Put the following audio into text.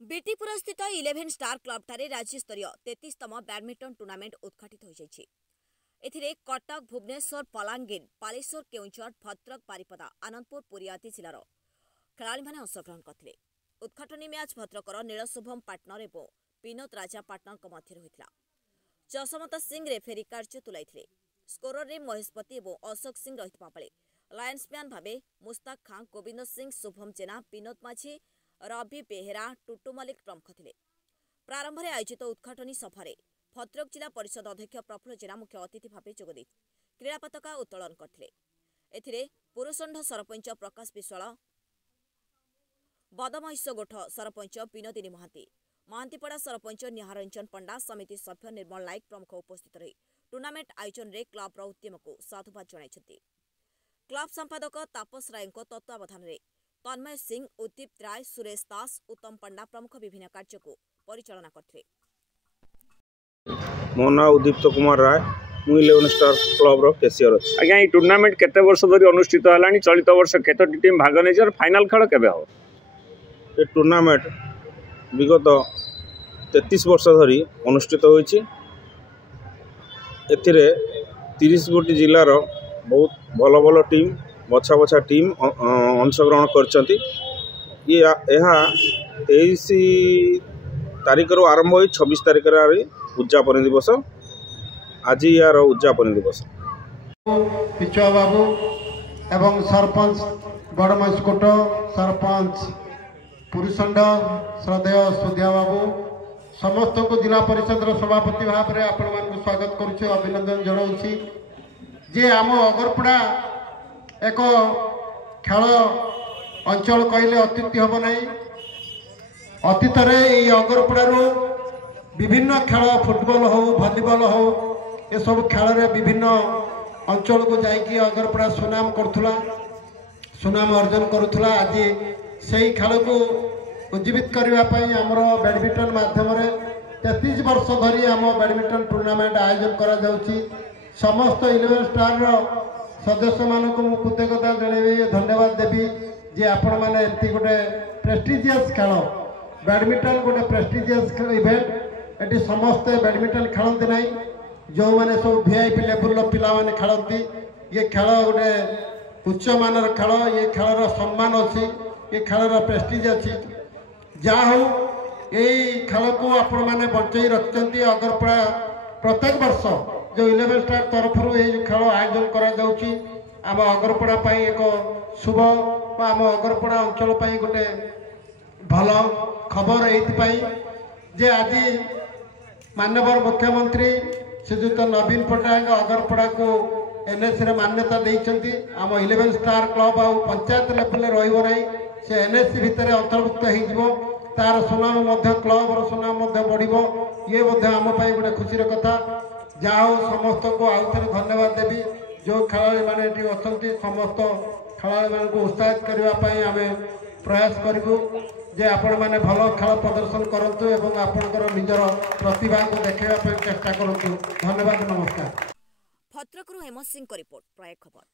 बीटीपुर स्थित 11 star club ठारे राज्य स्तरीय 33तम बैडमिंटन टूर्नामेंट उद्घाटित हो जाइछि। एथिरे कटक, भुवनेश्वर, बलांगीर, बालेश्वर, केउंझर, भद्रक, बारिपदा, आनंदपुर, पुरी आदि जिलार खेलाड़ी माने अंशग्रहण करथिले। उद्घाटनी मैच भद्रकर नीलशुभम पार्टनर एवं विनोद राजा पार्टनर मध्य होइतिला। जसमत सिंह रेफेरी कार्य तुलाइथिले। स्कोरर रे महेशपति और अशोक सिंह रहितबा बेले लायन्समैन भावे मुस्ताक खान, गोविंद सिंह, शुभम जेना, विनोद माझी, रवि बेहेरा, टुटू मलिक प्रमुख थिले। प्रारंभ में आयोजित उद्घाटनी सभारे भद्रक जिला परिषद अध्यक्ष प्रफुल्ल जेना मुख्य अतिथि भाव जोगदे क्रीड़ा पताका उत्तोलन करथिले। एथिरे पुरुषोंढ सरपंच प्रकाश विश्वाल, बदमहिष गोठ सरपंच विनोदिनी महांती, महांतीपड़ा सरपंच निहारंजन पंडा, समिति सभ्य निर्मल नायक प्रमुख उपस्थित रही टूर्नामेंट आयोजन में क्लबर उद्यम को साधुवाद जणाइछन्ति। क्लब संपादक तापस राय तत्वावधान में तन्मय सिंह, उद्दीप्त राय, सुरेश दास, उत्तम पंडा प्रमुख विभिन्न कार्य को परिचालना करथिले। मो ना उद्दीप्त कुमार राय, मु 11 स्टार क्लब रो कैशियर अछि। आज्ञा ये टूर्नामेंट केते वर्ष धरि अनुष्ठित हलानी? चलित वर्ष केतोटी टीम भाग नै जर फाइनल खेल केबे हो? ए टूर्नामेंट विगत 33 वर्ष धरि अनुष्ठित होइछि। एथिरे 30 गोटी जिल्लार बहुत भल भल टीम, बछा बछा टीम अंशग्रहण करछन्ति। ये 23 तारिख आरंभ हो 26 तारिख उद्यापन दिवस। आज यार उद्यापन दिवस। पिछुआ बाबू एवं सरपंच बड़मस्कोट, सरपंच पुरुषोंढ श्रद्धेय सुधिया बाबू, समस्त को जिला परिषद सभापति भाव में आपण मान स्वागत करुचे, अभिनंदन जनाऊँगी। जे आम अगरपड़ा एक खेल अंचल कहले अत्युक्ति हम नहीं। अतीत अगरपड़ू विभिन्न खेल फुटबॉल हो, भलीबॉल हो, ये सब खेल रे विभिन्न अंचल को जाइए अगरपड़ा सुनाम करुला, सुनाम अर्जन करुला। आज से खेल को उज्जीवित करने आमर बैडमिंटन माध्यम 33 वर्ष धरी आम बैडमिंटन टूर्नामेंट आयोजन करा जाउची। समस्त 11 स्टार सदस्य मानक कृतज्ञता जणेबी, धन्यवाद देवी जे आपण मैंने एमती गोटे प्रेस्टिजियस खेल बैडमिंटन गोटे प्रेस्टिजियस इवेंट एटी समस्ते बैडमिंटन खेलती ना, जो मैंने सब VIP लेवल पिला माने खेलती। ये खेल गोटे उच्च मानर खेल, ये खेलर सम्मान अच्छी, ये खेलर प्रेस्टिज अच्छी। जहा हो यही खेल को आपण मैंने बचाई रखते। अगरपड़ा प्रत्येक वर्ष जो 11 स्टार तरफ खेल आयोजन करा जाउची आम अगरपड़ा एक शुभ, आम अगरपड़ा अंचल गोटे भल खबर एइथि जे आज माननीय मुख्यमंत्री श्रीजुत नवीन पट्टनायक अगरपड़ा को NS रे मान्यता देइछन्ति। आम 11 स्टार क्लब आ पंचायत लेवल रहिबो नै, से NS भितर अंतर्भुक्त हो तार सुनाम क्लब सुनाम बढ़िबो। ये आम गोटे खुशी कथा। जाओ समस्त को आउ थे धन्यवाद देवी। जो खेलाड़ी मैंने अच्छा समस्त खेलाड़ी मान को उत्साहित करने आम प्रयास करूँ जे आपण मैंने भल खेल प्रदर्शन करूँ एवं आपणकर निजर प्रतिभा को देखा चेष्टा करूँ। धन्यवाद, नमस्कार। भद्रकरू हेमंत सिंह रिपोर्ट, प्राय खबर।